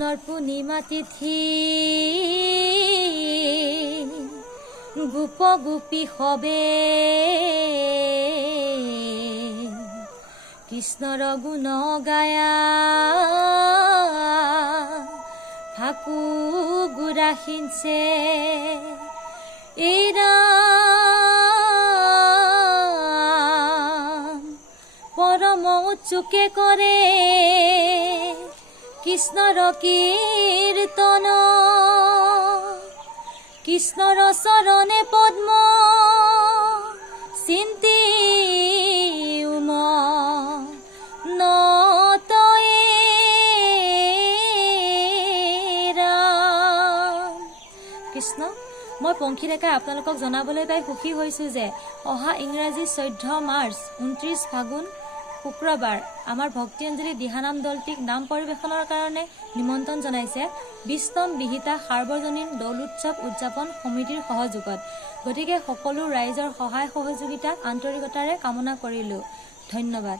পূৰ্ণিমা তিথি গোপ গোপী সবে কৃষ্ণৰ গুণ গায়া ফাকু গুৰা সিঞ্চে পৰম উচ্চুকে কৰে কৃষ্ণৰ কীৰ্তন কৃষ্ণৰ চৰণে পদ্ম চিন্তি কৃষ্ণ মই পংখী ডেকাই আপোনালোকক জনাবলৈ পাই সুখী হৈছোঁ যে অহা ইংৰাজী 14 মাৰ্চ 29 ফাগুন শুক্ৰবাৰ আমাৰ ভক্তিঞ্জলি দিহানাম দলটিক নাম পৰিৱেশনৰ কাৰণে নিমন্ত্ৰণ জনাইছে 20তম বিহিতা সাৰ্বজনীন দৌল উৎসৱ উদযাপন সমিতিৰ সহযোগত। গতিকে সকলো ৰাইজৰ সহায় সহযোগিতা আন্তৰিকতাৰে কামনা কৰিলোঁ। ধন্যবাদ।